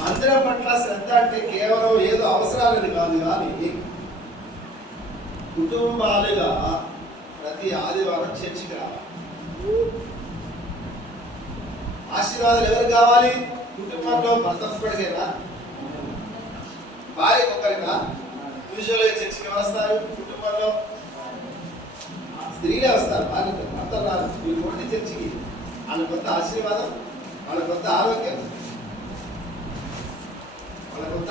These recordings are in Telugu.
మందిరం పట్ల శ్రద్ధ అంటే కేవలం ఏదో అవసరాలని కాదు, కానీ కుటుంబాలుగా ప్రతి ఆదివారం చర్చికి రావాలి. ఆశీర్వాదాలు ఎవరు కావాలి? కుటుంబంలో భర్త ఒక్కడికేనా, భార్య ఒక్కరికా? యూజువల్గా చర్చికి ఎవరు వస్తారు? కుటుంబంలో స్త్రీలే వస్తారు, భార్య భర్త రాదు. వీళ్ళు కొట్టి చర్చికి వాళ్ళ కొత్త ఆశీర్వాదం, వాళ్ళ కొత్త ఆరోగ్యం, వాళ్ళ కొత్త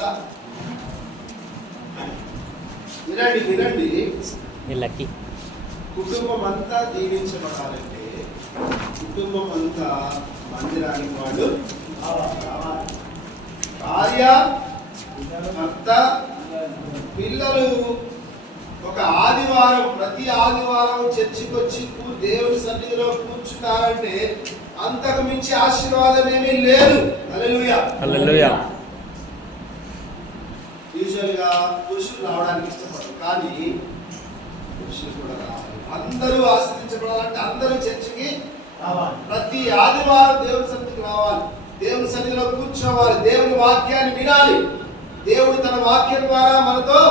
వినండి కుటుంబం అంతా దీవించబడాలంటే కుటుంబం అంతా మందిరానికి వాడు రావాలి. భార్య, భర్త, పిల్లలు ఒక ఆదివారం ప్రతి ఆదివారం చర్చికి వచ్చి దేవుని సన్నిధిలో కూర్చున్నారంటే అంతకు మించి ఆశీర్వాదం ఏమీ లేదు. హల్లెలూయా హల్లెలూయా. యూజువల్ గా పురుషులు రావడానికి ఇష్టపడరు, కానీ పురుషులు కూడా రావాలి. అందరూ ఆశ్రయించబడాలంటే అందరూ చర్చికి రావాలి. ప్రతి ఆదివారం దేవుని సన్నిధికి రావాలి, దేవుని సన్నిధిలో కూర్చోవాలి, దేవుని వాక్యాన్ని వినాలి. దేవుడు తన వాక్యం ద్వారా మనతో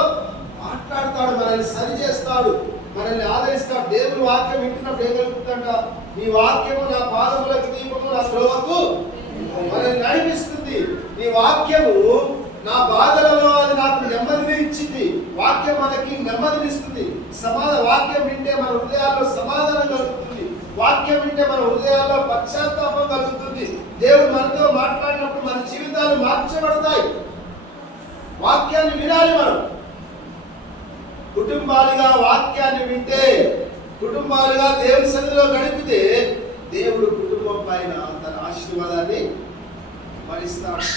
మాట్లాడతాడు, మనల్ని సరి చేస్తాడు, మనల్ని ఆదరిస్తాడు. దేవుని వాక్యం వింటున్నప్పుడు ఏం కలుగుతుందంట? నీ వాక్యము నా పాదములకు దీపము, నా త్రోవకు మనల్ని నడిపిస్తుంది. నీ వాక్యము నా బాధలలో అది నాకు నెమ్మదిని ఇచ్చింది. వాక్యం మనకి నెమ్మదినిస్తుంది. వాక్యం వింటే మన హృదయాల్లో సమాధానం కలుగుతుంది. వాక్యం వింటే మన హృదయాల్లో పశ్చాత్తాపం కలుగుతుంది. దేవుడు మనతో మాట్లాడినప్పుడు మన జీవితాలు మార్చబడతాయి. వాక్యాన్ని వినాలి. మనం కుటుంబాలుగా వాక్యాన్ని వింటే, కుటుంబాలుగా దేవుని సన్నిధిలో గడిపితే దేవుడు కుటుంబం పైన తన ఆశీర్వాదాన్ని భరిస్తాడు.